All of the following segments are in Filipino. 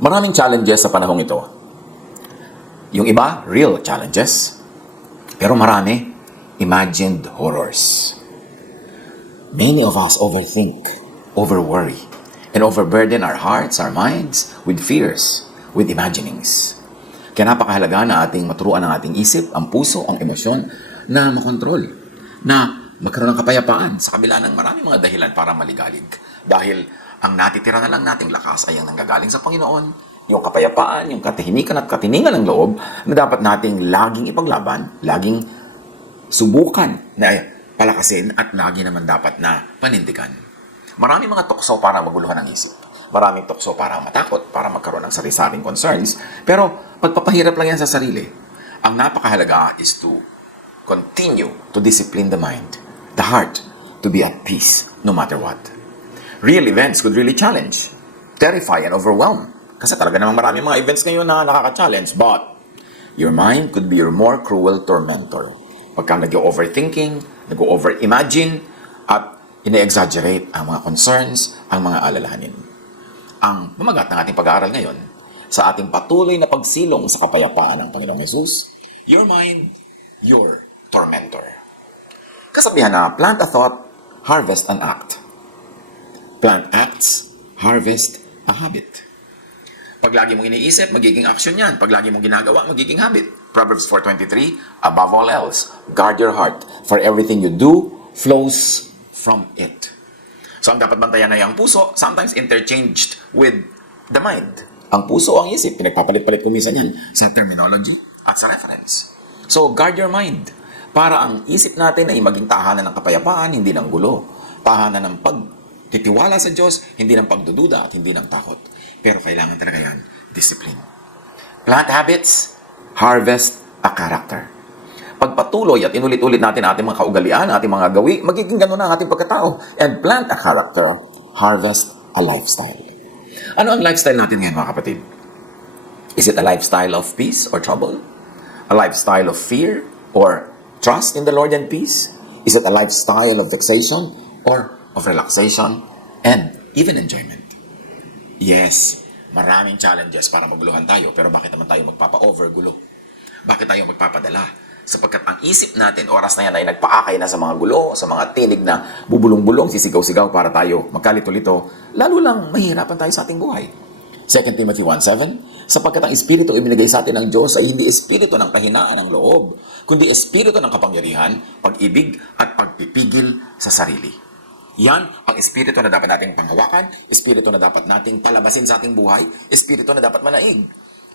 Maraming challenges sa panahong ito. Yung iba, real challenges. Pero marami, imagined horrors. Many of us overthink, overworry, and overburden our hearts, our minds with fears, with imaginings. Kaya napakahalaga na ating maturuan ang ating isip, ang puso, ang emosyon na makontrol, na magkaroon ng kapayapaan sa kabila ng maraming mga dahilan para maligalig. Dahil ang natitira na lang nating lakas ay ang nanggagaling sa Panginoon, yung kapayapaan, yung katahimikan at katiningan ng loob na dapat nating laging ipaglaban, laging subukan na palakasin at lagi naman dapat na panindigan. Maraming mga tukso para maguluhan ang isip. Maraming tukso para matakot, para magkaroon ng sari-saring concerns. Pero pagpapahirap lang yan sa sarili. Ang napakahalaga is to continue to discipline the mind, the heart, to be at peace no matter what. Real events could really challenge, terrify, and overwhelm. Kasi talaga namang maraming mga events ngayon na nakaka-challenge. But your mind could be your more cruel tormentor. Pagka nag-overthinking, nag-over-imagine, at ine-exaggerate ang mga concerns, ang mga alalahanin. Ang mamagat ng ating pag-aaral ngayon, sa ating patuloy na pagsilong sa kapayapaan ng Panginoong Hesus, your mind, your tormentor. Kasabihan na, plant a thought, harvest an act. Plant acts, harvest a habit. Pag lagi mong iniisip, magiging action yan. Pag lagi mong ginagawa, magiging habit. Proverbs 4:23, above all else, guard your heart, for everything you do flows from it. So, ang dapat bantayan ay ang puso, sometimes interchanged with the mind. Ang puso o ang isip, pinagpapalit-palit ko minsan yan sa terminology at sa reference. So, guard your mind para ang isip natin ay maging tahanan ng kapayapaan, hindi ng gulo. Tahanan ng pagtitiwala sa Diyos, hindi ng pagdududa at hindi ng takot. Pero kailangan talaga yan, discipline. Plant habits, harvest a character. Pagpatuloy at inulit-ulit natin ating mga kaugalian, ating mga gawi, magiging ganun ang ating pagkatao. And plant a character, harvest a lifestyle. Ano ang lifestyle natin ngayon, mga kapatid? Is it a lifestyle of peace or trouble? A lifestyle of fear or trust in the Lord and peace? Is it a lifestyle of vexation or of relaxation and even enjoyment? Yes, maraming challenges para maguluhan tayo, pero bakit naman tayo magpapa-overgulo? Bakit tayo magpapadala? Sapagkat ang isip natin, oras na yan ay nagpaakay na sa mga gulo, sa mga tinig na bubulong-bulong, sisigaw-sigaw para tayo magkalito-lito, lalo lang mahihirapan tayo sa ating buhay. 2 Timothy 1:7, sapagkat ang espiritu ibinigay sa atin ng Diyos ay hindi espiritu ng kahinaan ng loob, kundi espiritu ng kapangyarihan, pag-ibig at pagpipigil sa sarili. Yan ang espiritu na dapat nating panghawakan, espiritu na dapat nating palabasin sa ating buhay, espiritu na dapat manaig.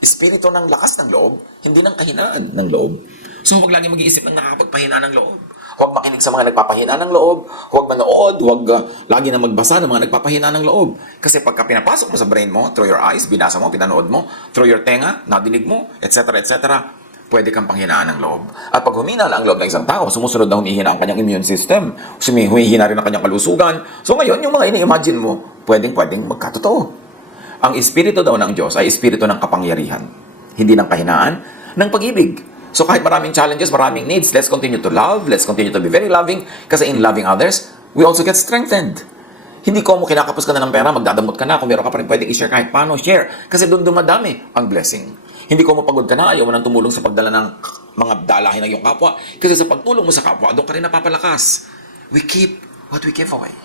Espiritu ng lakas ng loob, hindi ng kahinaan ng loob. So huwag lagi mag-iisip ng nakakapagpahina ng loob. Huwag makinig sa mga nagpapahina ng loob. Huwag manood, huwag lagi na magbasa ng mga nagpapahina ng loob. Kasi pagka pinapasok mo sa brain mo, through your eyes, binasa mo, pinanood mo, through your tenga, nadinig mo, etc., etc., pwede kang panghinaan ng loob. At pag humina na ang loob ng isang tao, sumusunod na humihina ang kanyang immune system, humihina rin ang kanyang kalusugan. So ngayon, yung mga ini-imagine mo, pwedeng magkatotoo. Ang espiritu daw ng Diyos ay espiritu ng kapangyarihan, hindi ng kahinaan, ng pag-ibig. So kahit maraming challenges, maraming needs, let's continue to love, let's continue to be very loving, kasi in loving others, we also get strengthened. Hindi ko mo kinakapos ka na ng pera, magdadamot ka na, kung meron ka pa rin pwedeng i-share kahit paano, share. Kasi doon dumadami ang blessing. Hindi ko mo pagod ka na, ayaw mo nang tumulong sa pagdala ng mga dalahin ng iyong kapwa. Kasi sa pagtulong mo sa kapwa, doon ka rin napapalakas. We keep what we give away.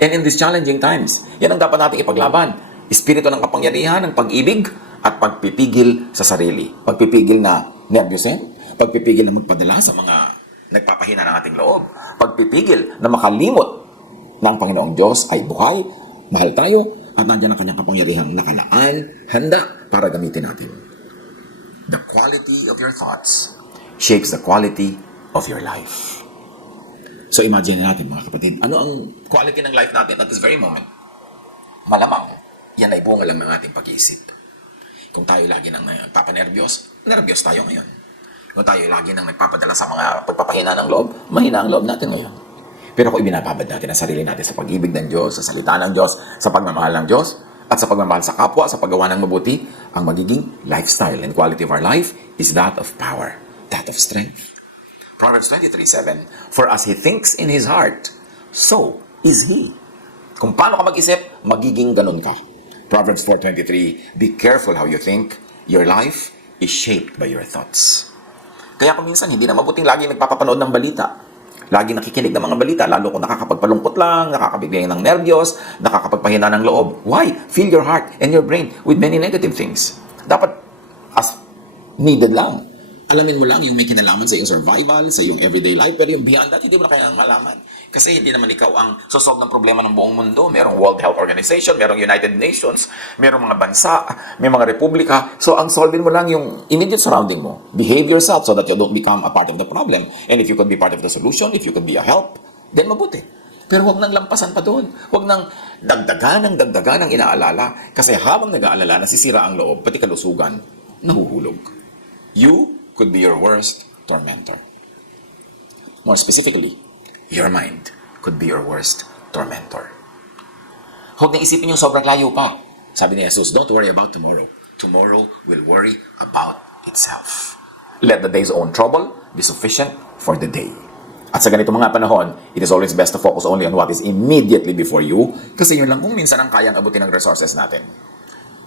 And in these challenging times, yan ang dapat natin ipaglaban. Espiritu ng kapangyarihan, ng pag-ibig, at pagpipigil sa sarili. Pagpipigil na nervyusin, pagpipigil na magpadala sa mga nagpapahina ng ating loob, pagpipigil na makalimot na ang Panginoong Diyos ay buhay, mahal tayo, at nandiyan ang kanyang kapangyarihang nakalaan, handa para gamitin natin. The quality of your thoughts shapes the quality of your life. So imagine natin, mga kapatid, ano ang quality ng life natin at this very moment? Malamang, yan ay bunga lang ng ating pag-iisip. Kung tayo lagi nang nagpapanervyos, nervyos tayo ngayon. Kung tayo lagi nang nagpapadala sa mga pagpapahina ng loob, mahina ang loob natin ngayon. Pero kung ibinababad natin ang sarili natin sa pag-ibig ng Diyos, sa salita ng Diyos, sa pagmamahal ng Diyos, at sa pagmamahal sa kapwa, sa paggawa ng mabuti, ang magiging lifestyle and quality of our life is that of power, that of strength. Proverbs 23:7, for as he thinks in his heart, so is he. Kung paano ka mag-isip, magiging ganun ka. Proverbs 4:23, be careful how you think. Your life is shaped by your thoughts. Kaya kung minsan, hindi na mabuting lagi nagpapapanood ng balita. Lagi nakikinig ng mga balita, lalo kung nakakapagpalungkot lang, nakakabigay ng nervyos, nakakapagpahina ng loob. Why? Fill your heart and your brain with many negative things. Dapat, as needed lang. Alamin mo lang yung may kinalaman sa iyong survival, sa iyong everyday life, pero yung beyond that, hindi mo na kailangan malaman. Kasi hindi naman ikaw ang sosolve ng problema ng buong mundo. Merong World Health Organization, merong United Nations, merong mga bansa, may mga republika. So, ang solving mo lang yung immediate surrounding mo. Behave yourself so that you don't become a part of the problem. And if you could be part of the solution, if you could be a help, then mabuti. Pero huwag nang lampasan pa doon. Huwag nang dagdagan ang inaalala. Kasi habang nag-aalala, nasisira ang loob, pati kalusugan, nahuhulog. You could be your worst tormentor. More specifically, your mind could be your worst tormentor. Huwag na isipin yung sobrang layo pa. Sabi ni Jesus, don't worry about tomorrow. Tomorrow will worry about itself. Let the day's own trouble be sufficient for the day. At sa ganito mga panahon, it is always best to focus only on what is immediately before you kasi yun lang kung minsan ang kayang abutin ng resources natin.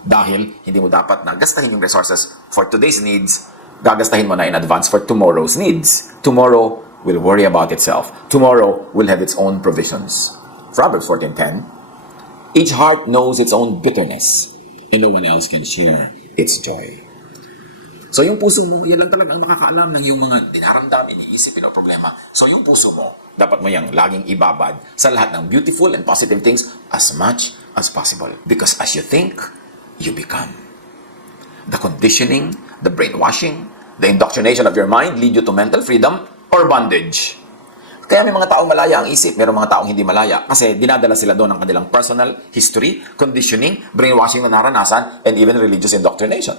Dahil hindi mo dapat na gastahin yung resources for today's needs, gagastahin mo na in advance for tomorrow's needs. Tomorrow will worry about itself. Tomorrow will have its own provisions. Proverbs 14:10, each heart knows its own bitterness, and no one else can share its joy. So yung puso mo, yan lang talaga ang nakakaalam ng yung mga dinaramdam, iniisip, o problema. So yung puso mo, dapat mo yung laging ibabad sa lahat ng beautiful and positive things as much as possible. Because as you think, you become. The conditioning, the brainwashing, the indoctrination of your mind lead you to mental freedom or bondage. Kaya may mga taong malaya ang isip, mayroong mga taong hindi malaya kasi dinadala sila doon ang kanilang personal history, conditioning, brainwashing na naranasan, and even religious indoctrination.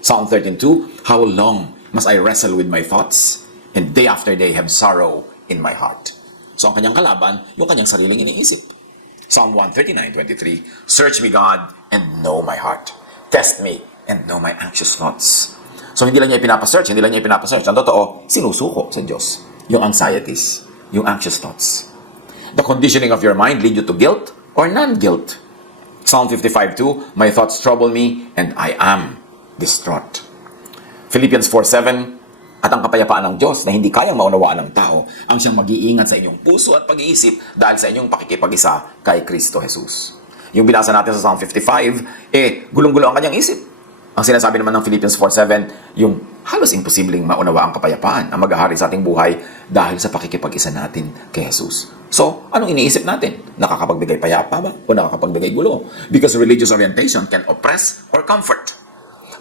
Psalm 13:2, how long must I wrestle with my thoughts and day after day have sorrow in my heart? So ang kanyang kalaban, yung kanyang sariling iniisip. Psalm 139:23, search me God and know my heart. Test me and know my anxious thoughts. So hindi lang niya ipinapasearch. Ang totoo, sinusuko sa Diyos. Yung anxieties, yung anxious thoughts. The conditioning of your mind lead you to guilt or non-guilt. Psalm 55:2, my thoughts trouble me and I am distraught. Philippians 4:7, at ang kapayapaan ng Diyos na hindi kayang maunawaan ng tao, ang siyang mag-iingat sa inyong puso at pag-iisip dahil sa inyong pakikipag-isa kay Kristo Jesus. Yung binasa natin sa Psalm 55, gulong-gulo ang kanyang isip. Ang sinasabi naman ng Philippians 4:7, yung halos imposibleng maunawa ang kapayapaan ang maghahari sa ating buhay dahil sa pakikipag-isa natin kay Jesus. So, anong iniisip natin? Nakakapagbigay payapa ba? O nakakapagbigay gulo? Because religious orientation can oppress or comfort.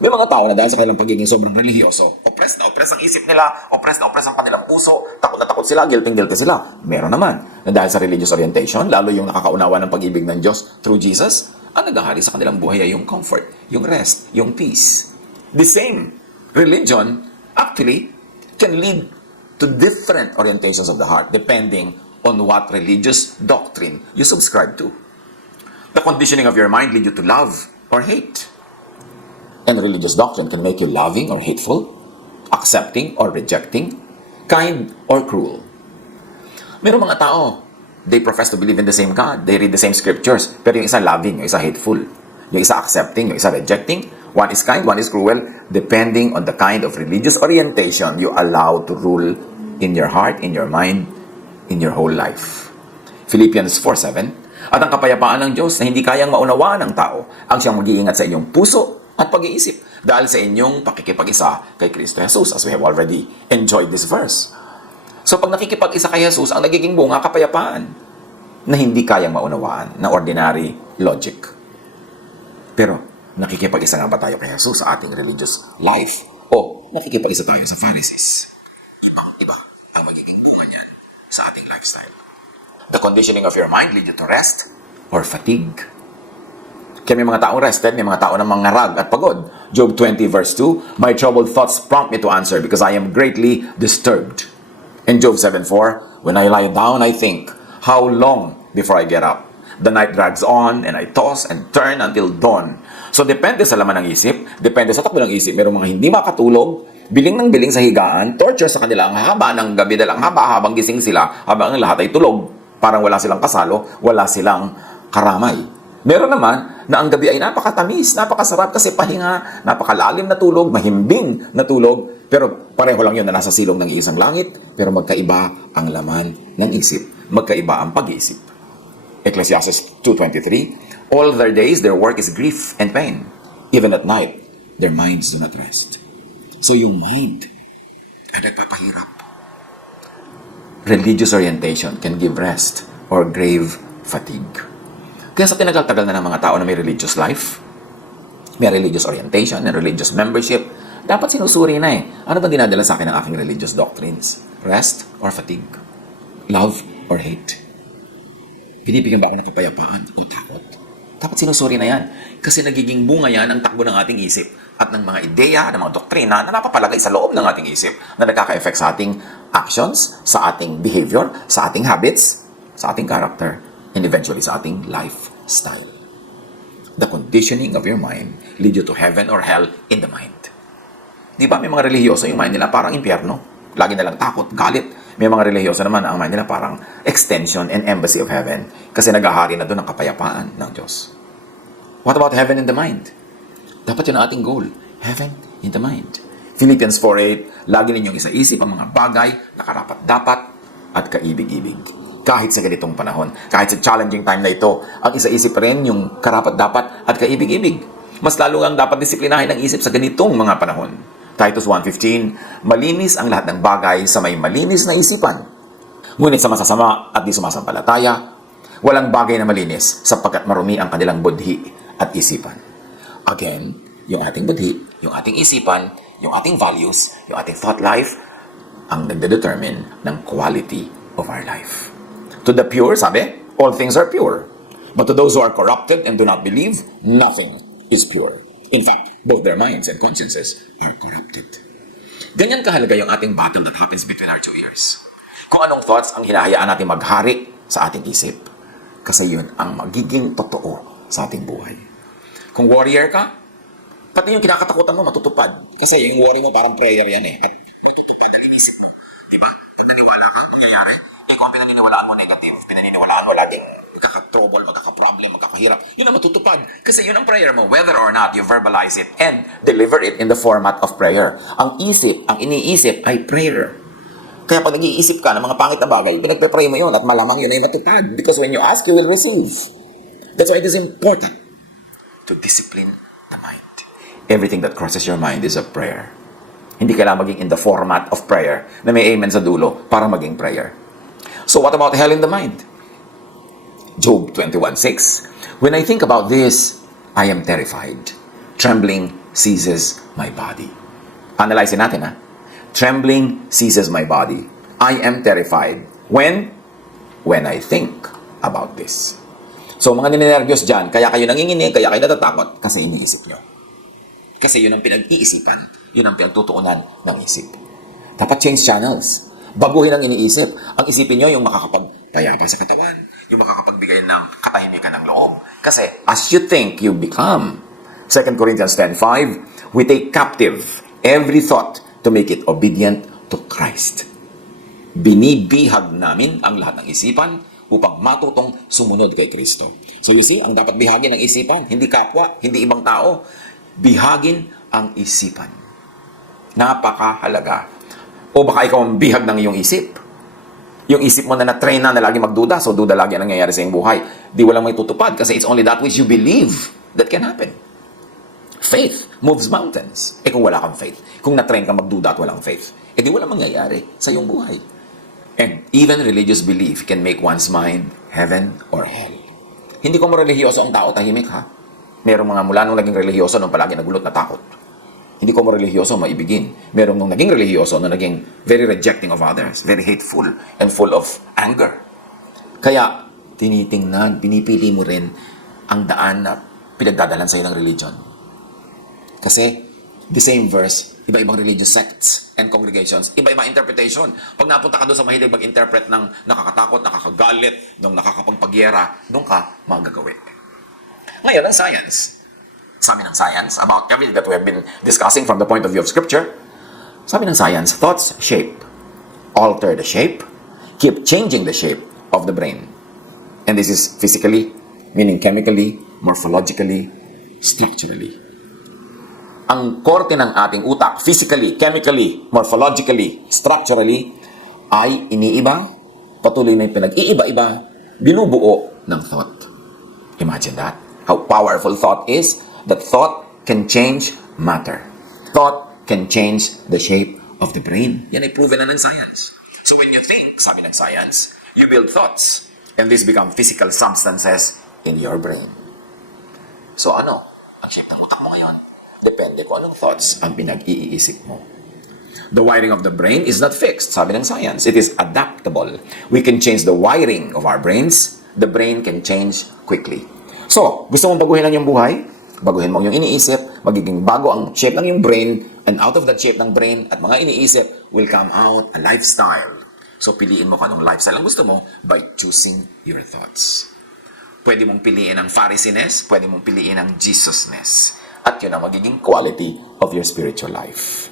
May mga tao na dahil sa kanilang pagiging sobrang religyoso, oppress na oppress ang isip nila, oppress na oppress ang kanilang puso, takot na takot sila, guilty sila. Meron naman na dahil sa religious orientation, lalo yung nakakaunawa ng pag-ibig ng Diyos through Jesus, ang naghahari sa kanilang buhay ay yung comfort, yung rest, yung peace. The same religion actually can lead to different orientations of the heart depending on what religious doctrine you subscribe to. The conditioning of your mind lead you to love or hate. And religious doctrine can make you loving or hateful, accepting or rejecting, kind or cruel. Mayroong mga tao, they profess to believe in the same God, they read the same scriptures, pero yung isa loving, yung isa hateful, yung isa accepting, yung isa rejecting, one is kind, one is cruel, depending on the kind of religious orientation you allow to rule in your heart, in your mind, in your whole life. Philippians 4:7, at ang kapayapaan ng Diyos na hindi kayang maunawaan ng tao, ang siyang mag-iingat sa inyong puso at pag-iisip dahil sa inyong pakikipag-isa kay Kristo Jesus, as we have already enjoyed this verse. So pag nakikipag-isa kay Jesus, ang nagiging bunga kapayapaan na hindi kayang maunawaan na ordinary logic. Pero nakikipag-isa nga ba tayo kay Jesus sa ating religious life? O nakikipag-isa tayo sa Pharisees? Ibang-iba ang magiging bunga niyan sa ating lifestyle. The conditioning of your mind lead you to rest or fatigue. Kaya may mga taong rested, may mga tao na mangarag at pagod. Job 20 verse 2, my troubled thoughts prompt me to answer because I am greatly disturbed. And Job 7:4, when I lie down, I think, how long before I get up? The night drags on and I toss and turn until dawn. So depende sa laman ng isip, depende sa takbo ng isip. Merong mga hindi makatulog, biling ng biling sa higaan, torture sa kanila ang haba ng gabi dalang haba habang gising sila, habang ang lahat ay tulog. Parang wala silang kasalo, wala silang karamay. Meron naman na ang gabi ay napakatamis, napakasarap kasi pahinga, napakalalim na tulog, mahimbing na tulog, pero pareho lang yun na nasa silong ng isang langit, pero magkaiba ang laman ng isip, magkaiba ang pag-iisip. Ecclesiastes 2:23, all their days, their work is grief and pain. Even at night, their minds do not rest. So yung mind ay nagpapahirap. Religious orientation can give rest or grave fatigue. Kaya sa tinagal-tagal na ng mga tao na may religious life, may religious orientation, may religious membership, dapat sinusuri na eh. Ano ba dinadala sa akin ng aking religious doctrines? Rest or fatigue? Love or hate? Binibigyan ba ako ng kapayapaan o takot? Dapat sinusuri na yan. Kasi nagiging bunga yan ang takbo ng ating isip at ng mga ideya, ng mga doktrina na napapalagay sa loob ng ating isip na nagkaka-effect sa ating actions, sa ating behavior, sa ating habits, sa ating character, and eventually sa ating lifestyle. The conditioning of your mind lead you to heaven or hell in the mind. Di ba may mga relihiyoso yung mind nila parang impyerno? Lagi na lang takot, galit. May mga relihiyoso naman na ang mind nila parang extension and embassy of heaven kasi naghahari na doon ang kapayapaan ng Diyos. What about heaven in the mind? Dapat yun ang ating goal. Heaven in the mind. Philippians 4:8, lagi ninyong isaisip ang mga bagay na karapat-dapat at kaibig-ibig. Kahit sa ganitong panahon, kahit sa challenging time na ito, ang isa-isip rin yung karapat-dapat at kaibig-ibig. Mas lalo ang dapat disiplinahin ang isip sa ganitong mga panahon. Titus 1:15, malinis ang lahat ng bagay sa may malinis na isipan. Ngunit sa masasama at di sumasampalataya, walang bagay na malinis sapagkat marumi ang kanilang budhi at isipan. Again, yung ating budhi, yung ating isipan, yung ating values, yung ating thought life, ang nagdedetermine ng quality of our life. To the pure, sabi, all things are pure. But to those who are corrupted and do not believe, nothing is pure. In fact, both their minds and consciences are corrupted. Ganyan kahalaga yung ating battle that happens between our two ears. Kung anong thoughts ang hinahayaan natin maghari sa ating isip. Kasi yun ang magiging totoo sa ating buhay. Kung warrior ka, pati yung kinakatakutan mo matutupad. Kasi yung worry mo parang prayer yan eh. At matutupad ang isip mo. Diba? At naniwala ka, mangyayari. Kung pinaniniwalaan mo negative, pinaniniwalaan mo laging magkaka-trouble, magkaka-problem, magkakahirap, yun ang matutupad. Kasi yun ang prayer mo, whether or not you verbalize it and deliver it in the format of prayer. Ang isip, ang iniisip ay prayer. Kaya pag nag-iisip ka ng mga pangit na bagay, pinagpe-pray mo yun at malamang yun ay matupad. Because when you ask, you will receive. That's why it is important to discipline the mind. Everything that crosses your mind is a prayer. Hindi kailangan maging in the format of prayer na may amen sa dulo para maging prayer. So what about hell in the mind? Job 21:6. When I think about this, I am terrified. Trembling seizes my body. Analyzein natin ha. Trembling seizes my body. I am terrified. When? When I think about this. So mga ninenervyos dyan, kaya kayo nanginginig, kaya kayo natatakot, kasi iniisip nyo. Kasi yun ang pinag-iisipan, yun ang pinagtutuunan ng isip. Dapat change channels. Baguhin ang iniisip. Ang isipin nyo yung makakapagpayapa sa katawan, yung makakapagbigay ng katahimikan ng loob. Kasi as you think, you become. 2 Corinthians 10:5, we take captive every thought to make it obedient to Christ. Binibihag namin ang lahat ng isipan upang matutong sumunod kay Kristo. So you see, ang dapat bihagin ng isipan, hindi kapwa, hindi ibang tao. Bihagin ang isipan. Napakahalaga. O baka ikaw ang bihag ng iyong isip. Yung isip mo na na-train na lagi magduda, so duda lagi ang nangyayari sa iyong buhay. Di walang may tutupad kasi it's only that which you believe that can happen. Faith moves mountains. Kung wala kang faith, kung na-train ka magduda at walang faith, di walang mangyayari sa iyong buhay. And even religious belief can make one's mind heaven or hell. Hindi ko mo relihiyoso ang tao, tahimik ha. Merong mga mula nung naging relihiyoso nung palagi nagulot na takot. Hindi ko mo relihiyoso maibigin. Merong nung naging relihiyoso na naging very rejecting of others, very hateful, and full of anger. Kaya, tinitingnan, pinipili mo rin ang daan na pinagdadalan sa'yo ng religion. Kasi, the same verse, iba-ibang religious sects and congregations, iba-iba interpretation. Pag napunta ka doon sa mahilig mag-interpret ng nakakatakot, nakakagalit, ng nakakapagpagyera, doon ka magagawin. Ngayon, ang science. Sabi ng science, about everything that we have been discussing from the point of view of Scripture, sabi ng science, thoughts shape, alter the shape, keep changing the shape of the brain. And this is physically, meaning chemically, morphologically, structurally. Ang korte ng ating utak, physically, chemically, morphologically, structurally, ay iniiba, patuloy na pinag-iiba-iba, binubuo ng thought. Imagine that. How powerful thought is, that thought can change matter. Thought can change the shape of the brain. Yan ay proven na ng science. So when you think, sabi ng science, you build thoughts, and these become physical substances in your brain. So ano? Ang shape ng utak mo ngayon. Depende kung anong thoughts ang pinag-iisip mo. The wiring of the brain is not fixed, sabi ng science. It is adaptable. We can change the wiring of our brains. The brain can change quickly. So, gusto mong baguhin ang iyong buhay? Baguhin mo ang iyong iniisip, magiging bago ang shape ng iyong brain, and out of that shape ng brain at mga iniisip will come out a lifestyle. So, piliin mo kung anong lifestyle ang gusto mo by choosing your thoughts. Pwede mong piliin ang Pharisees-ness, pwede mong piliin ang Jesus-ness. At yun ang magiging quality of your spiritual life.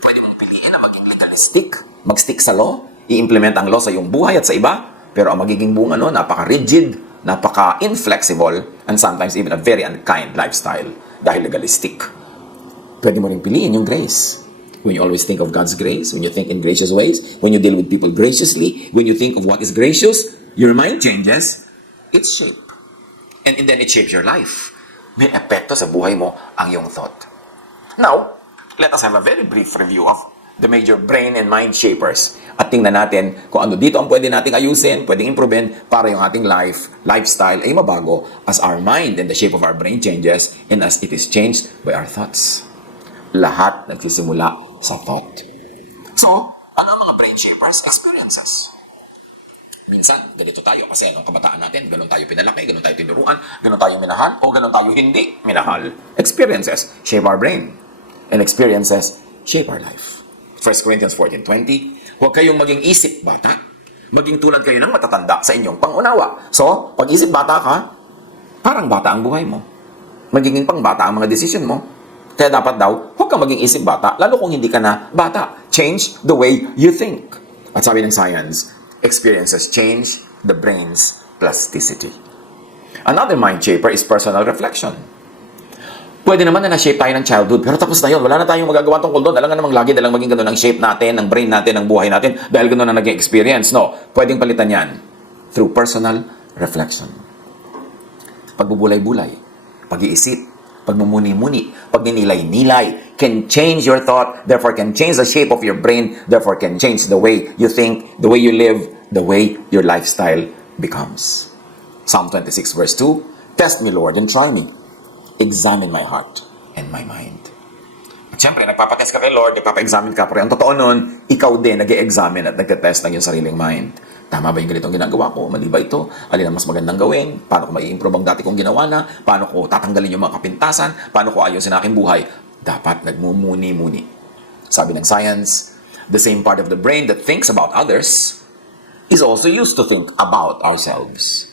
Pwede mong piliin na maging legalistic, mag-stick sa law, i-implement ang law sa iyong buhay at sa iba, pero ang magiging bunga no, napaka-rigid, napaka-inflexible, and sometimes even a very unkind lifestyle dahil legalistic. Pwede mo rin piliin yung grace. When you always think of God's grace, when you think in gracious ways, when you deal with people graciously, when you think of what is gracious, your mind changes, its shape. And then it shapes your life. May epekto sa buhay mo ang iyong thought. Now, let us have a very brief review of the major brain and mind shapers. At tingnan natin kung ano dito ang pwede nating ayusin, pwedeng improvein para yung ating lifestyle ay mabago as our mind and the shape of our brain changes and as it is changed by our thoughts. Lahat nagsisimula sa thought. So, ano ang mga brain shapers? Experiences. Minsan, ganito tayo kasi anong kabataan natin, ganun tayo pinalaki, ganun tayo tinuruan, ganun tayo minahal, o ganun tayo hindi minahal. Experiences shape our brain. And experiences shape our life. 1 Corinthians 14:20, huwag kayong maging isip bata, maging tulad kayo ng matatanda sa inyong pangunawa. So, pag isip bata ka, parang bata ang buhay mo. Magiging pang bata ang mga desisyon mo. Kaya dapat daw, huwag kang maging isip bata, lalo kung hindi ka na bata. Change the way you think. At sabi ng science, experiences change the brain's plasticity. Another mind shaper is personal reflection. Pwede naman na na-shape tayo ng childhood, pero tapos na yun. Wala na tayong magagawa tungkol doon. Alam nga namang lagi dalang maging ganun ang shape natin, ng brain natin, ng buhay natin, dahil ganun ang naging experience. No, pwedeng palitan yan through personal reflection. Pagbubulay-bulay, pag-iisip, pagmumuni-muni, pagninilay-nilay can change your thought, therefore can change the shape of your brain, therefore can change the way you think, the way you live, the way your lifestyle becomes. Psalm 26 verse 2, test me, Lord, and try me. Examine my heart and my mind. At syempre, nagpapatest ka kay Lord, nagpapa-examine ka, pero ang totoo nun, ikaw din nag-e-examine at nag-test ng iyong sariling mind. Tama ba yung ganitong ginagawa ko? Mali ba ito? Alin ang mas magandang gawin? Paano ko mai-improve ang dati kong ginawa na? Paano ko tatanggalin yung mga kapintasan? Paano ko ayusin aking buhay? Dapat nagmumuni-muni. Sabi ng science, the same part of the brain that thinks about others is also used to think about ourselves.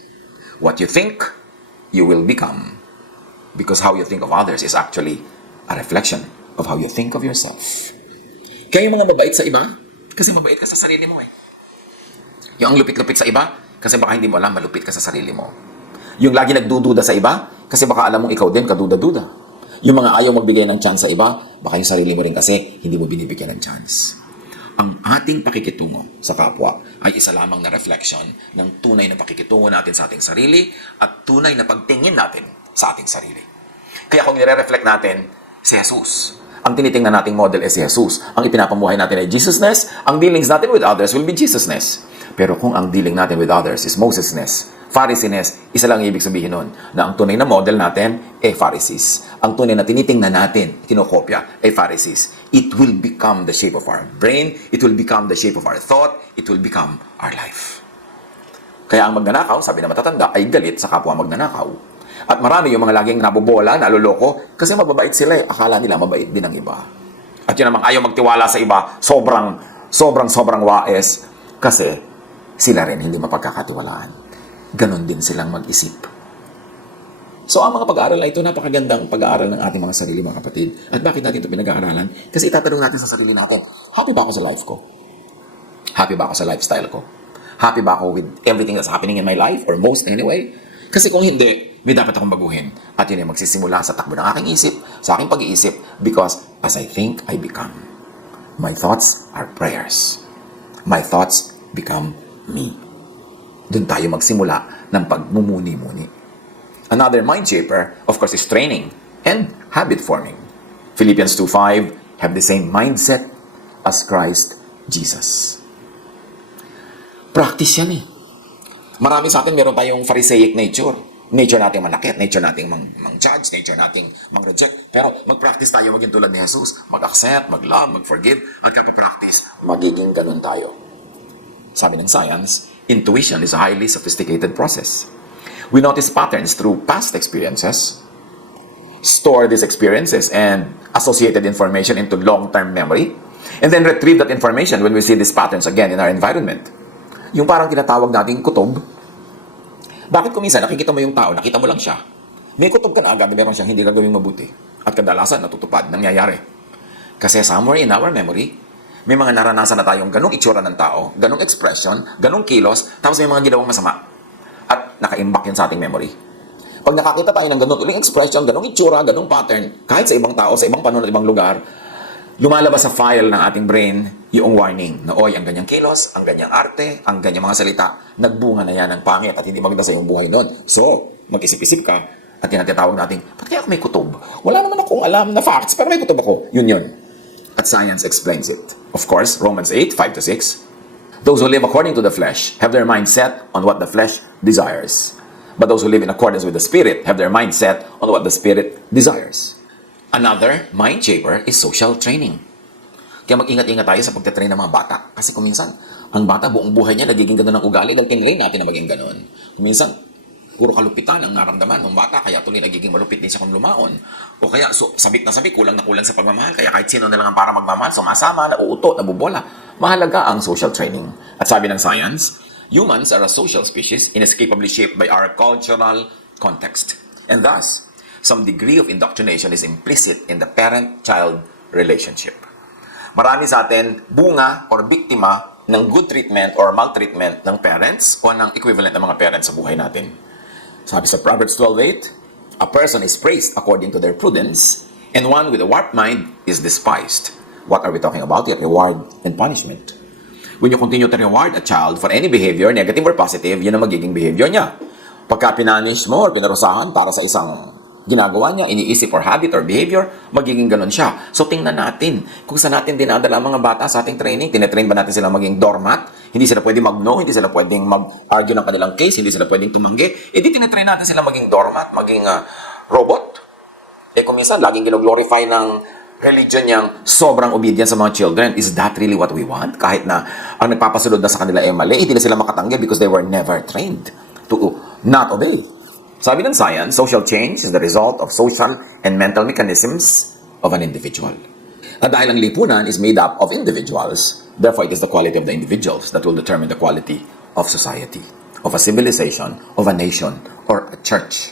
What you think, you will become. Because how you think of others is actually a reflection of how you think of yourself. Kaya yung mga mabait sa iba, kasi mabait ka sa sarili mo eh. Yung ang lupit-lupit sa iba, kasi baka hindi mo alam, malupit ka sa sarili mo. Yung lagi nagdududa sa iba, kasi baka alam mong ikaw din kaduda-duda. Yung mga ayaw magbigay ng chance sa iba, baka yung sarili mo rin kasi hindi mo binibigyan ng chance. Ang ating pakikitungo sa kapwa ay isa lamang na reflection ng tunay na pakikitungo natin sa ating sarili at tunay na pagtingin natin sa ating sarili. Kaya kung nire-reflect natin si Jesus, ang tinitingnan nating model ay si Jesus. Ang ipinapamuhay natin ay Jesusness, ang dealings natin with others will be Jesusness. Pero kung ang dealing natin with others is Mosesness, Pharisees, isa lang ibig sabihin nun, na ang tunay na model natin ay Pharisees. Ang tunay na tinitingnan natin, kinokopya, ay Pharisees. It will become the shape of our brain, it will become the shape of our thought, it will become our life. Kaya ang magnanakaw, sabi na matatanda, ay galit sa kapwa magnanakaw. At marami yung mga laging nabobola, naluloko, kasi mababait sila eh. Akala nila mabait din ang iba. At yun namang ayaw magtiwala sa iba, sobrang wais, kasi sila rin hindi mapagkakatiwalaan. Ganon din silang mag-isip. So ang mga pag-aaral na ito, napakagandang pag-aaral ng ating mga sarili, mga kapatid. At bakit natin ito pinag-aaralan? Kasi itatanong natin sa sarili natin, happy ba ako sa life ko? Happy ba ako sa lifestyle ko? Happy ba ako with everything that's happening in my life? Or most anyway? Kasi kung hindi, may dapat akong baguhin. At yun ay magsisimula sa takbo ng aking isip, sa aking pag-iisip, because as I think, I become. My thoughts are prayers. My thoughts become me. Doon tayo magsimula ng pagmumuni-muni. Another mind shaper, of course, is training and habit forming. Philippians 2:5, have the same mindset as Christ Jesus. Practice yan eh. Marami sa atin, meron tayong Pharisaic nature. Nature nating manakit, nature nating mang-judge, nature nating mang-reject. Pero mag-practice tayo maging tulad ni Jesus. Mag-accept, mag-love, mag-forgive, at kapag-practice, magiging ganun tayo. Sabi ng science, intuition is a highly sophisticated process. We notice patterns through past experiences, store these experiences and associated information into long-term memory, and then retrieve that information when we see these patterns again in our environment. Yung parang tinatawag nating kutob. Bakit kung minsan nakikita mo yung tao, nakita mo lang siya, may kutob ka na agad, meron siyang hindi gagawing mabuti. At kadalasan natutupad, nangyayari. Kasi somewhere in our memory, may mga naranasan na tayong ganong itsura ng tao, ganong expression, ganong kilos, tapos may mga ginawang masama. At naka-imbak yun sa ating memory. Pag nakakita tayo ng ganong uling expression, ganong itsura, ganong pattern, kahit sa ibang tao, sa ibang panahon at ibang lugar, lumalabas sa file ng ating brain yung warning na, oy, ang ganyang kilos, ang ganyang arte, ang ganyang mga salita, nagbunga na yan ng pangit at hindi maganda sa iyong buhay noon. So, mag-isip-isip ka at tinatawag natin, ba't kaya ako may kutob? Wala naman akong alam na facts, pero may kutob ako. Yun. At science explains it. Of course, Romans 8:5-6, those who live according to the flesh have their mind set on what the flesh desires. But those who live in accordance with the Spirit have their mind set on what the Spirit desires. Another mind shaper is social training. Kaya mag-ingat-ingat tayo sa pagtatrain ng mga bata. Kasi kung minsan, ang bata buong buhay niya nagiging gano'n ng ugali dahil tinrain natin na maging gano'n. Kung minsan, puro kalupitan ang naramdaman ng bata, kaya tuloy nagiging malupit din siya kung lumaon. O kaya, sabik na sabik, kulang na kulang sa pagmamahal. Kaya kahit sino na lang ang para magmamahal, sumasama, nauuto, nabubola. Mahalaga ang social training. At sabi ng science, humans are a social species inescapably shaped by our cultural context. And thus, some degree of indoctrination is implicit in the parent-child relationship. Marami sa atin bunga or biktima ng good treatment or maltreatment ng parents o ng equivalent ng mga parents sa buhay natin. Sabi sa Proverbs 12:8, a person is praised according to their prudence, and one with a warped mind is despised. What are we talking about here? Reward and punishment. When you continue to reward a child for any behavior, negative or positive, yun ang magiging behavior niya. Pagka pinanish mo or pinarusahan para sa isang ginagawa niya, iniisip or habit or behavior, magiging ganun siya. So tingnan natin kung saan natin dinadala ang mga bata sa ating training. Tinetrain ba natin sila maging doormat? Hindi sila pwedeng mag-no, hindi sila pwedeng mag-argue ng kanilang case, hindi sila pwedeng tumanggi. Di tinetrain natin sila maging doormat, maging robot. Kung minsan, laging gino-glorify ng religion niyang sobrang obedient sa mga children. Is that really what we want? Kahit na ang nagpapasunod na sa kanila ay mali, hindi na sila makatanggi because they were never trained to not obey. Sabi ng science, social change is the result of social and mental mechanisms of an individual. At dahil ang lipunan is made up of individuals, therefore it is the quality of the individuals that will determine the quality of society, of a civilization, of a nation, or a church.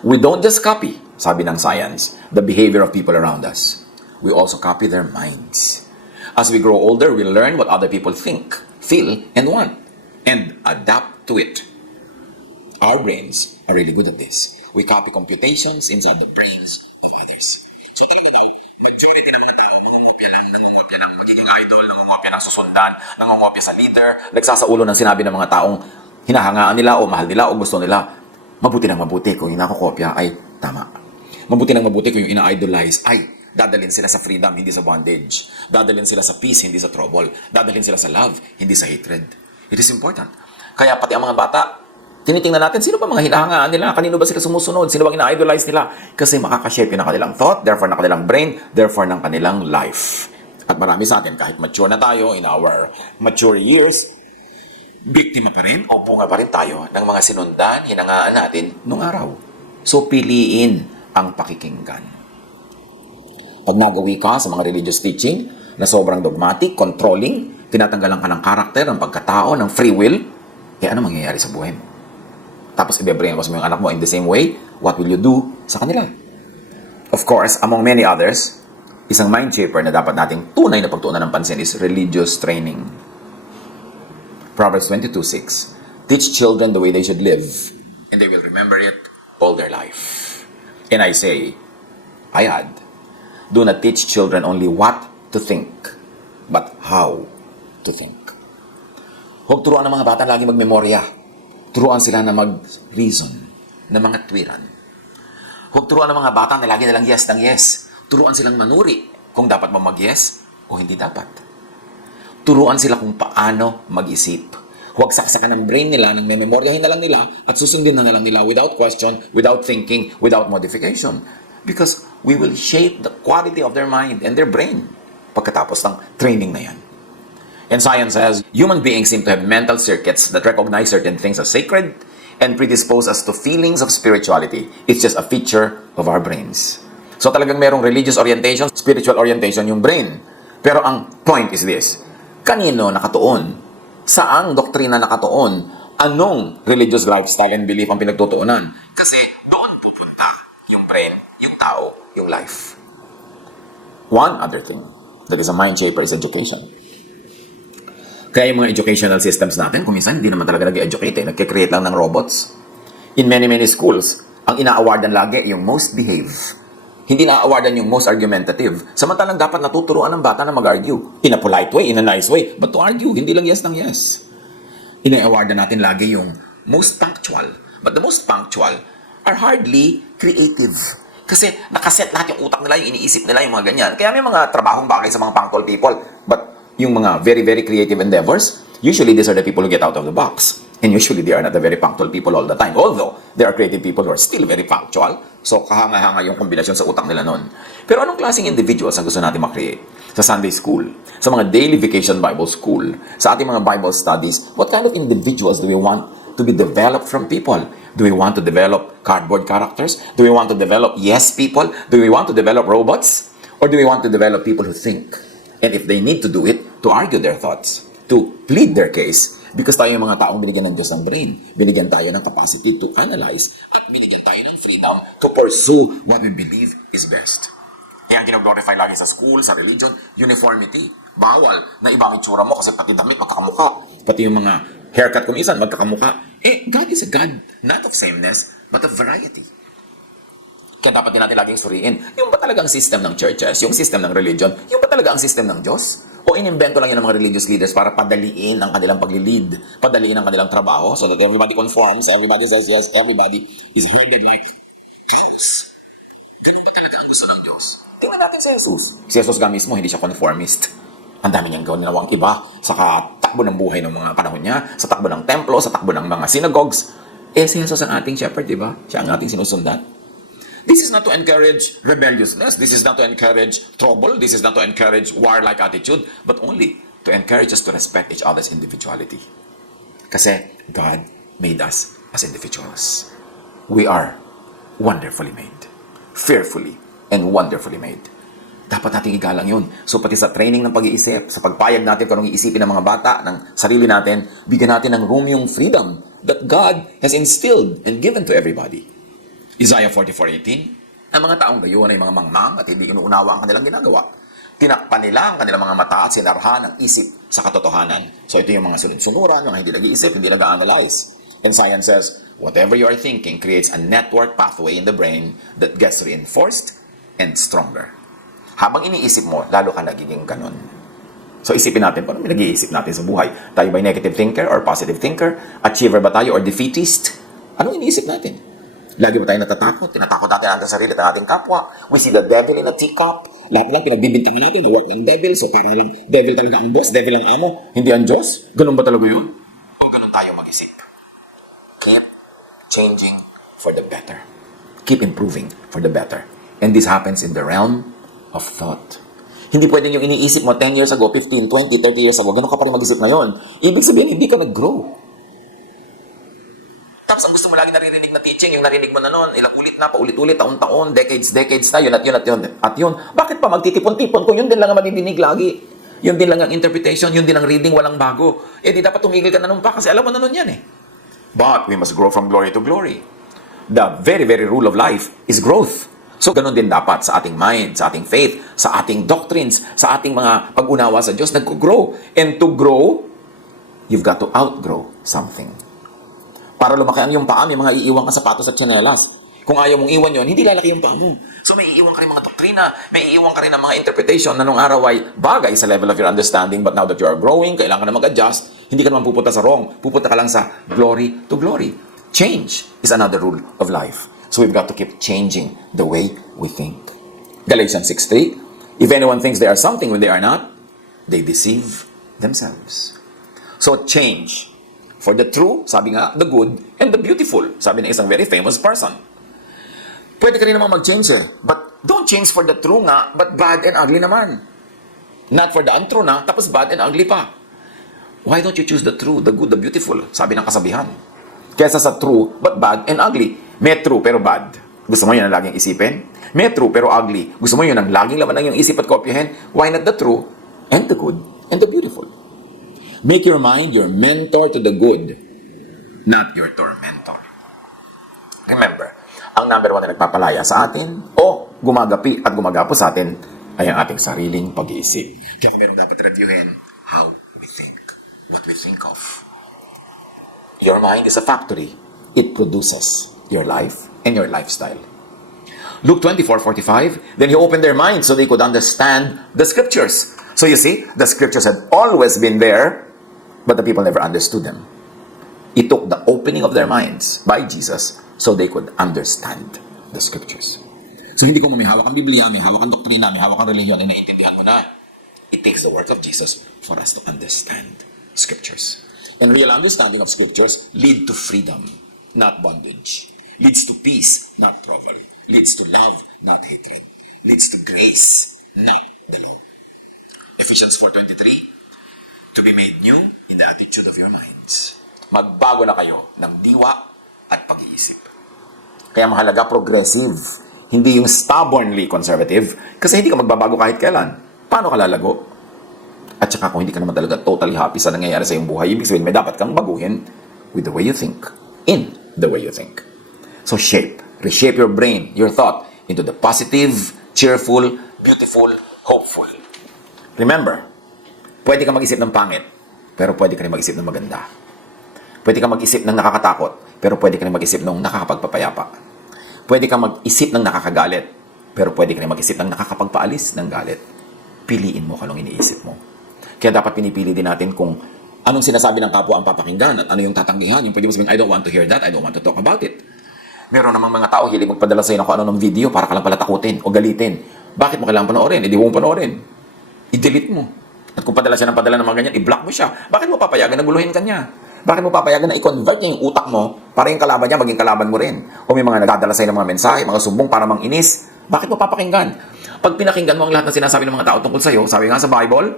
We don't just copy, sabi ng science, the behavior of people around us. We also copy their minds. As we grow older, we learn what other people think, feel, and want, and adapt to it. Our brains are really good at this. We copy computations inside the brains of others. So talaga daw, majority ng mga tao, nangungopia lang, magiging idol, nangungopia ng susundan, nangungopia sa leader, nagsasaulo ng sinabi ng mga taong hinahangaan nila o mahal nila o gusto nila. Mabuti ng mabuti kung hinakokopia ay tama. Mabuti ng mabuti kung yung ina-idolize ay dadalhin sila sa freedom, hindi sa bondage. Dadalhin sila sa peace, hindi sa trouble. Dadalhin sila sa love, hindi sa hatred. It is important. Kaya pati ang mga bata, tinitingnan natin, sino ba mga hinahangaan nila? Kanino ba sila sumusunod? Sino bang ina-idolize nila? Kasi makakashape yun ng kanilang thought, therefore ng kanilang brain, therefore ng kanilang life. At marami sa atin, kahit mature na tayo in our mature years, biktima pa rin o bunga pa rin tayo ng mga sinundan, hinangaan natin nung araw. So piliin ang pakikinggan. Pag nagawi ka sa mga religious teaching na sobrang dogmatic, controlling, tinatanggalan ka ng karakter, ng pagkatao, ng free will, ano mangyayari sa buhay mo? Tapos i-brainwash mo yung anak mo in the same way, what will you do sa kanila? Of course, among many others, isang mind shaper na dapat nating tunay na pagtuunan ng pansin is religious training. Proverbs 22:6, teach children the way they should live, and they will remember it all their life. And I say, I add, do not teach children only what to think, but how to think. Huwag turuan ng mga bata lagi magmemorya. Turuan sila na mag-reason, na mga tuwiran. Huwag turuan ng mga bata na lagi nalang yes ng yes. Turuan silang manuri kung dapat ba mag-yes o hindi dapat. Turuan sila kung paano mag-isip. Huwag saksakan ng brain nila, nang memoryahin na lang nila at susundin na lang nila without question, without thinking, without modification. Because we will shape the quality of their mind and their brain pagkatapos ng training na yan. And science says, human beings seem to have mental circuits that recognize certain things as sacred and predispose us to feelings of spirituality. It's just a feature of our brains. So talagang merong religious orientation, spiritual orientation yung brain. Pero ang point is this, kanino nakatuon? Saang doktrina nakatuon? Anong religious lifestyle and belief ang pinagtutuunan? Kasi doon pupunta yung brain, yung tao, yung life. One other thing that is a mind shaper is education. Kaya yung mga educational systems natin, kung minsan hindi naman talaga nag-educate, nagkikreate lang ng robots. In many schools, ang ina-awardan lagi yung most behave. Hindi na-awardan yung most argumentative. Samantalang dapat natuturuan ng bata na mag-argue. In a polite way, in a nice way. But to argue, hindi lang yes ng yes. Ina-awardan natin lagi yung most punctual. But the most punctual are hardly creative. Kasi nakaset lahat yung utak nila, yung iniisip nila, yung mga ganyan. Kaya may mga trabahong bagay sa mga punctual people. But yung mga very creative endeavors, usually these are the people who get out of the box. And usually they are not the very punctual people all the time. Although, there are creative people who are still very punctual. So, kahanga-hanga yung kombinasyon sa utak nila nun. Pero anong klaseng individuals ang gusto natin makreate? Sa Sunday school, sa mga daily vacation Bible school, sa ating mga Bible studies, what kind of individuals do we want to be developed from people? Do we want to develop cardboard characters? Do we want to develop yes people? Do we want to develop robots? Or do we want to develop people who think? And if they need to do it, to argue their thoughts, to plead their case, because tayo yung mga taong binigyan ng Diyos ng brain, binigyan tayo ng capacity to analyze, at binigyan tayo ng freedom to pursue what we believe is best. Kaya ang ginaglorify lagi sa school, sa religion, uniformity. Bawal na ibang itsura mo kasi pati damit magkakamuka. Pati yung mga haircut kung isan magkakamuka. God is a God not of sameness, but of variety. Kaya dapat din natin laging suriin, yung ba talagang system ng churches, yung system ng religion, yung ba talaga ang system ng Diyos? O inimbento lang yan ng mga religious leaders para padaliin ang kanilang pag-lead, padaliin ang kanilang trabaho, so that everybody conforms, everybody says yes, everybody is headed like Diyos. Ganun ba talaga ang gusto ng Diyos? Tingnan natin si Jesus. Si Jesus nga mismo, hindi siya conformist. Ang dami niyang ginawang iba sa takbo ng buhay ng mga panahon niya, sa takbo ng templo, sa takbo ng mga synagogues. Si Jesus ang ating shepherd, di ba? Siya ang ating sinusundan. This is not to encourage rebelliousness. This is not to encourage trouble. This is not to encourage warlike attitude, but only to encourage us to respect each other's individuality. Kasi God made us as individuals. We are wonderfully made. Fearfully and wonderfully made. Dapat nating igalang yun. So pati sa training ng pag-iisip, sa pagpayag natin kung anong iisipin ng mga bata, ng sarili natin, bigyan natin ng room yung freedom that God has instilled and given to everybody. Isaiah 44:18, ang mga taong gayon ay mga mangmang at hindi inuunawa ang kanilang ginagawa. Tinakpan nila ang kanilang mga mata at sinarhan ang isip sa katotohanan. So ito yung mga sunod-sunuran, mga hindi nag-iisip, hindi nag-analyze. And science says, whatever you are thinking creates a network pathway in the brain that gets reinforced and stronger. Habang iniisip mo, lalo ka nagiging ganun. So isipin natin, paano nag-iisip natin sa buhay? Tayo ba negative thinker or positive thinker? Achiever ba tayo or defeatist? Anong iniisip natin? Lagi ba tayo natatakot? Tinatakot natin ang sarili at ating kapwa. We see the devil in a teacup. Lahat lang pinagbibintangan natin na work ng devil. So parang lang, devil talaga ang boss, devil ang amo. Hindi ang Diyos. Ganun ba talaga yun? O ganun tayo mag-isip? Keep changing for the better. Keep improving for the better. And this happens in the realm of thought. Hindi pwedeng yung iniisip mo 10 years ago, 15, 20, 30 years ago, ganun ka pa rin mag-isip ngayon. Ibig sabihin, hindi ka nag-grow. Tapos ang gusto mo lagi naririnig na teaching, yung narinig mo na noon, ilang ulit na, paulit-ulit, taon-taon, decades na, yun at yun. Bakit pa magtitipon-tipon kung yun din lang ang madidinig lagi? Yun din lang ang interpretation, yun din ang reading, walang bago. Di dapat tumigil ka na nun pa kasi alam mo na nun yan eh. But we must grow from glory to glory. The very rule of life is growth. So ganun din dapat sa ating mind, sa ating faith, sa ating doctrines, sa ating mga pag-unawa sa Diyos, nag-grow. And to grow, you've got to outgrow something. Para lumaki ang iyong paa, may mga iiwan ka sapatos at tsinelas. Kung ayaw mong iwan yon, hindi lalaki yung paa mo. So may iiwan ka rin mga doktrina, may iiwan ka rin ng mga interpretation na nung araw ay bagay sa level of your understanding, but now that you are growing, kailangan na mag-adjust, hindi ka naman pupunta sa wrong, pupunta ka lang sa glory to glory. Change is another rule of life. So we've got to keep changing the way we think. Galatians 6:3, if anyone thinks they are something when they are not, they deceive themselves. So change. For the true, sabi nga, the good, and the beautiful. Sabi ng isang very famous person. Pwede ka rin naman mag-change but don't change for the true nga, but bad and ugly naman. Not for the untrue na, tapos bad and ugly pa. Why don't you choose the true, the good, the beautiful? Sabi ng kasabihan. Kesa sa true, but bad and ugly. May true pero bad. Gusto mo yun ang laging isipin? May true pero ugly. Gusto mo yun ang laging laman ng iyong isip at kopyahin? Why not the true, and the good, and the beautiful? Make your mind your mentor to the good, not your tormentor. Remember, ang number one na nagpapalaya sa atin o gumagapi at gumagapo sa atin ay ang ating sariling pag-iisip. Kaya meron dapat reviewin how we think, what we think of. Your mind is a factory. It produces your life and your lifestyle. Luke 24:45, then he opened their minds so they could understand the scriptures. So you see, the scriptures had always been there, but the people never understood them. It took the opening of their minds by Jesus so they could understand the scriptures. So hindi ko may hawak ang Biblia, may hawak ang doktrina, may hawak ang relihiyon, ay naiintindihan mo na. It takes the work of Jesus for us to understand scriptures. And real understanding of scriptures lead to freedom, not bondage. Leads to peace, not rivalry. Leads to love, not hatred. Leads to grace, not the law. Ephesians 4:23, to be made new in the attitude of your minds. Magbago na kayo ng diwa at pag-iisip. Kaya mahalaga progressive, hindi yung stubbornly conservative, kasi hindi ka magbabago kahit kailan. Paano ka lalago? At saka kung hindi ka naman talaga totally happy sa nangyayari sa iyong buhay, ibig sabihin may dapat kang baguhin with the way you think, in the way you think. So reshape your brain, your thought, into the positive, cheerful, beautiful, hopeful. Remember, pwede ka mag-isip ng pangit, pero pwede ka rin mag-isip ng maganda. Pwede ka mag-isip ng nakakatakot, pero pwede ka rin mag-isip ng nakakapagpapayapa. Pwede ka mag-isip ng nakakagalit, pero pwede ka rin mag-isip ng nakakapagpaalis ng galit. Piliin mo kung anong iniisip mo. Kaya dapat pinipili din natin kung anong sinasabi ng kapwa ang papakinggan at ano yung tatanggihan. Yung pwede mo sabihin, I don't want to hear that, I don't want to talk about it. Meron namang mga tao, hilig magpadala sa'yo ng kung ano ng video para ka lang pala takutin o galitin. Bakit mo kailangan panoorin? Hindi mo panoorin. I-delete mo. At kung padala siya ng padala ng mga ganyan, i-block mo siya. Bakit mo papayagan na guluhin ka niya? Bakit mo papayagan na i-convert niya yung utak mo para yung kalaban niya maging kalaban mo rin? O may mga nagdadala sa'yo ng mga mensahe, mga sumbong para manginis. Bakit mo papakinggan? Pag pinakinggan mo ang lahat ng sinasabi ng mga tao tungkol sa'yo, sabi nga sa Bible,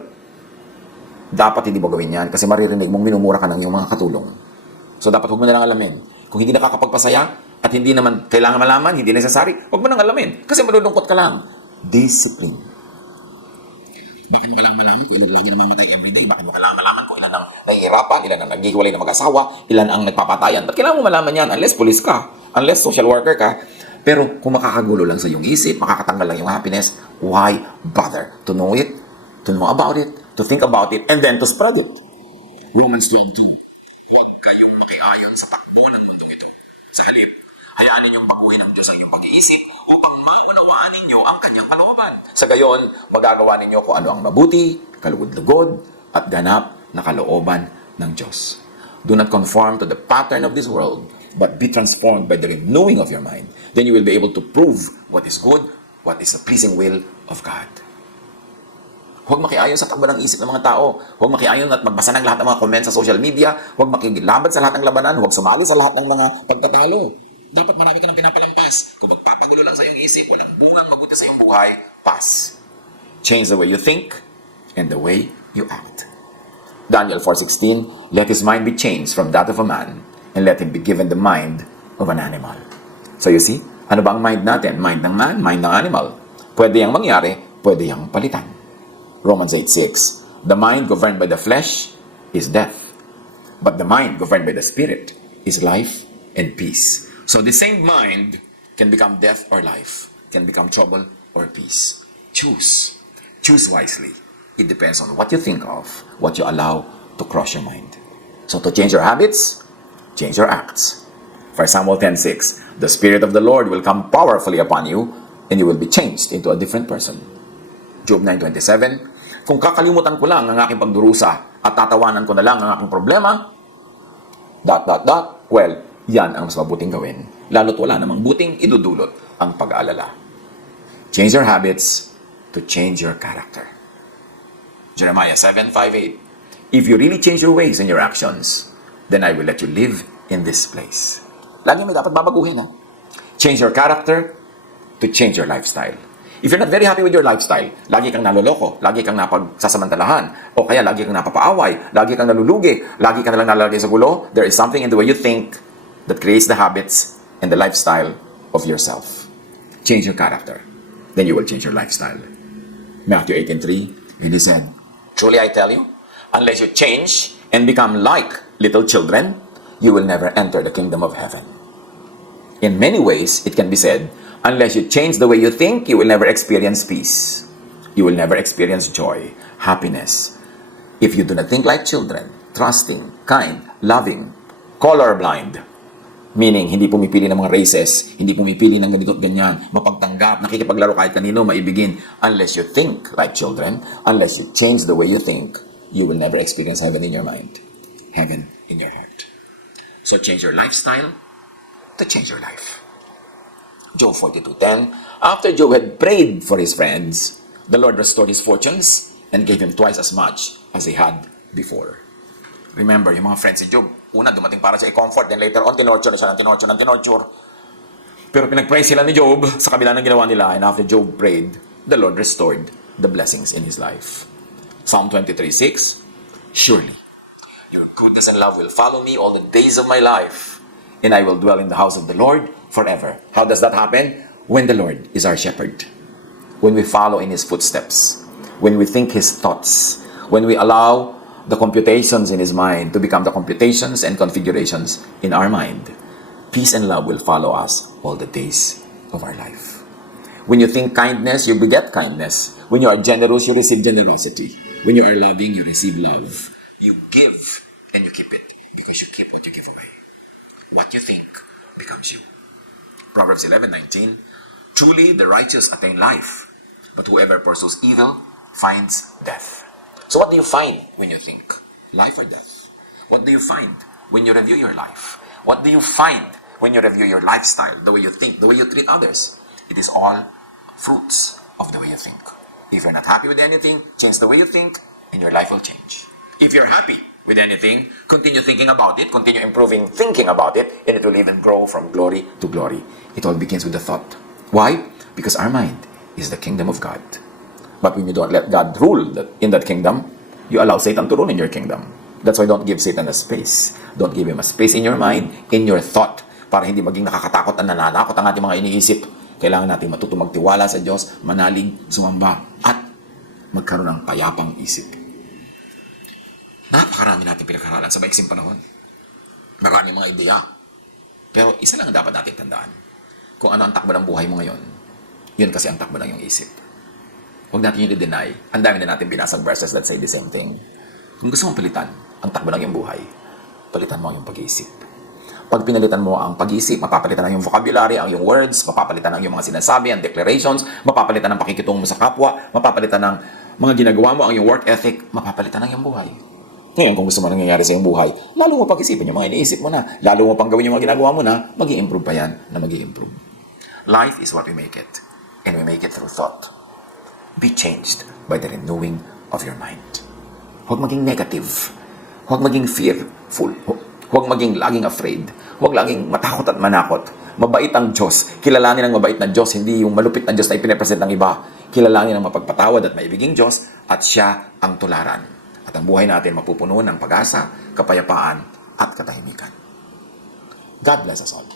dapat hindi mo gawin yan kasi maririnig mong minumura ka ng iyong mga katulong. So dapat huwag mo na lang alamin. Kung hindi nakakapagpasaya at hindi naman kailangan malaman, hindi necessary, huwag mo nang alamin kasi malulungkot ka lang. Discipline. Bakit mo kailangan malaman kung ilan lang yung namamatay everyday? Bakit mo kailangan malaman kung ilan ang nahihirapan, ilan ang naghihiwalay ng mag-asawa, ilan ang nagpapatayan? Ba't kailangan mo malaman yan? Unless police ka, unless social worker ka. Pero kung makakagulo lang sa iyong isip, makakatanggal lang yung happiness, why bother to know it, to know about it, to think about it, and then to spread it? Romans 12:2. Huwag kayong makiayon sa takbo ng mundong ito. Sa halip, hayaan ninyong baguhin ng Diyos ang iyong pag-iisip upang maunawaan ninyo ang kanyang kalooban. Sa gayon, magagawa ninyo kung ano ang mabuti, kalugod-lugod, at ganap na kalooban ng Diyos. Do not conform to the pattern of this world, but be transformed by the renewing of your mind. Then you will be able to prove what is good, what is the pleasing will of God. Huwag makiayon sa takbo ng isip ng mga tao. Huwag makiayon at magbasa ng lahat ng mga comments sa social media. Huwag makilaban sa lahat ng labanan. Huwag sumali sa lahat ng mga pagtatalo. Dapat marami ka ng pinapalampas. Kung magpapagulo lang sa iyong isip, walang bungang mabuti sa iyong buhay, pass. Change the way you think and the way you act. Daniel 4:16, let his mind be changed from that of a man and let him be given the mind of an animal. So you see, ano ba ang mind natin? Mind ng man, mind ng animal. Pwede yang mangyari, pwede yang palitan. Romans 8:6, the mind governed by the flesh is death, but the mind governed by the spirit is life and peace. So the same mind can become death or life, can become trouble or peace. Choose. Choose wisely. It depends on what you think of, what you allow to cross your mind. So to change your habits, change your acts. 1 Samuel 10:6, the Spirit of the Lord will come powerfully upon you, and you will be changed into a different person. Job 9:27, kung kakalimutan ko lang ang aking pagdurusa at tatawanan ko na lang ang aking problema, ... well, yan ang mas mabuting gawin. Lalo't wala namang buting idudulot ang pag-aalala. Change your habits to change your character. Jeremiah 7:5-8, if you really change your ways and your actions, then I will let you live in this place. Lagi may dapat babaguhin, ha? Change your character to change your lifestyle. If you're not very happy with your lifestyle, lagi kang naloloko, lagi kang napagsasamantalahan, o kaya lagi kang napapaaway, lagi kang nalulugi, lagi kang nalang nalalagay sa gulo, there is something in the way you think that creates the habits and the lifestyle of yourself. Change your character, then you will change your lifestyle. Matthew 18:3, and he said, truly I tell you, unless you change and become like little children, you will never enter the kingdom of heaven. In many ways, it can be said, unless you change the way you think, you will never experience peace. You will never experience joy, happiness. If you do not think like children, trusting, kind, loving, colorblind, meaning hindi pumipili ng mga races, hindi pumipili ng ganito at ganyan, mapagtanggap, nakikipaglaro kahit kanino, maibigin. Unless you think like children, unless you change the way you think, you will never experience heaven in your mind, heaven in your heart. So change your lifestyle to change your life. Job 42:10, after Job had prayed for his friends, the Lord restored his fortunes and gave him twice as much as he had before. Remember, yung mga friends ni Job, una dumating para sa i-comfort, then later on, tinorture na siya ng tinorture. Pero pinag-pray sila ni Job sa kabila ng ginawa nila, and after Job prayed, the Lord restored the blessings in his life. Psalm 23:6, surely your goodness and love will follow me all the days of my life, and I will dwell in the house of the Lord forever. How does that happen? When the Lord is our shepherd. When we follow in His footsteps. When we think His thoughts. When we allow the computations in His mind to become the computations and configurations in our mind. Peace and love will follow us all the days of our life. When you think kindness, you beget kindness. When you are generous, you receive generosity. When you are loving, you receive love. You give and you keep it because you keep what you give away. What you think becomes you. Proverbs 11:19, truly the righteous attain life, but whoever pursues evil finds death. So what do you find when you think? Life or death? What do you find when you review your life? What do you find when you review your lifestyle, the way you think, the way you treat others? It is all fruits of the way you think. If you're not happy with anything, change the way you think, and your life will change. If you're happy with anything, continue thinking about it, continue improving thinking about it, and it will even grow from glory to glory. It all begins with the thought. Why? Because our mind is the kingdom of God. But when you don't let God rule in that kingdom, you allow Satan to rule in your kingdom. That's why don't give Satan a space. Don't give him a space in your mind, in your thought, para hindi maging nakakatakot at nananakot ang ating mga iniisip. Kailangan natin matutong magtiwala sa Diyos, manalig, sumamba, at magkaroon ng payapang isip. Napakarami natin pinag-aralan sa maiksing panahon. Maraming mga ideya. Pero isa lang ang dapat natin tandaan. Kung ano ang takbo ng buhay mo ngayon, yun kasi ang takbo ng iyong isip. Huwag natin yung i-deny. Ang dami na natin binasag verses that say the same thing. Kung gusto mong palitan ang takbo ng iyong buhay, palitan mo ang iyong pag-iisip. Pag pinalitan mo ang pag-iisip, mapapalitan ang iyong vocabulary, ang iyong words, mapapalitan ang iyong mga sinasabi, ang declarations, mapapalitan ang pakikitungo mo sa kapwa, mapapalitan ang mga ginagawa mo, ang iyong work ethic, mapapalitan ang iyong buhay. Ngayon, kung gusto mo nangyayari sa iyong buhay, lalo mo pag-isipin yung mga iniisip mo na, lalo mo pang gawin yung mga ginagawa mo na, mag-i-improve pa yan na mag-i-improve. Life is what we make it, and we make it through thought. Be changed by the renewing of your mind. Huwag maging negative. Huwag maging fearful. Huwag maging laging afraid. Huwag laging matakot at manakot. Mabait ang Diyos. Kilalanin ang mabait na Diyos, hindi yung malupit na Diyos na ipinapresent ng iba. Kilalanin ang mapagpatawad at maibiging Diyos, at siya ang tularan. At ang buhay natin mapupuno ng pag-asa, kapayapaan, at katahimikan. God bless us all.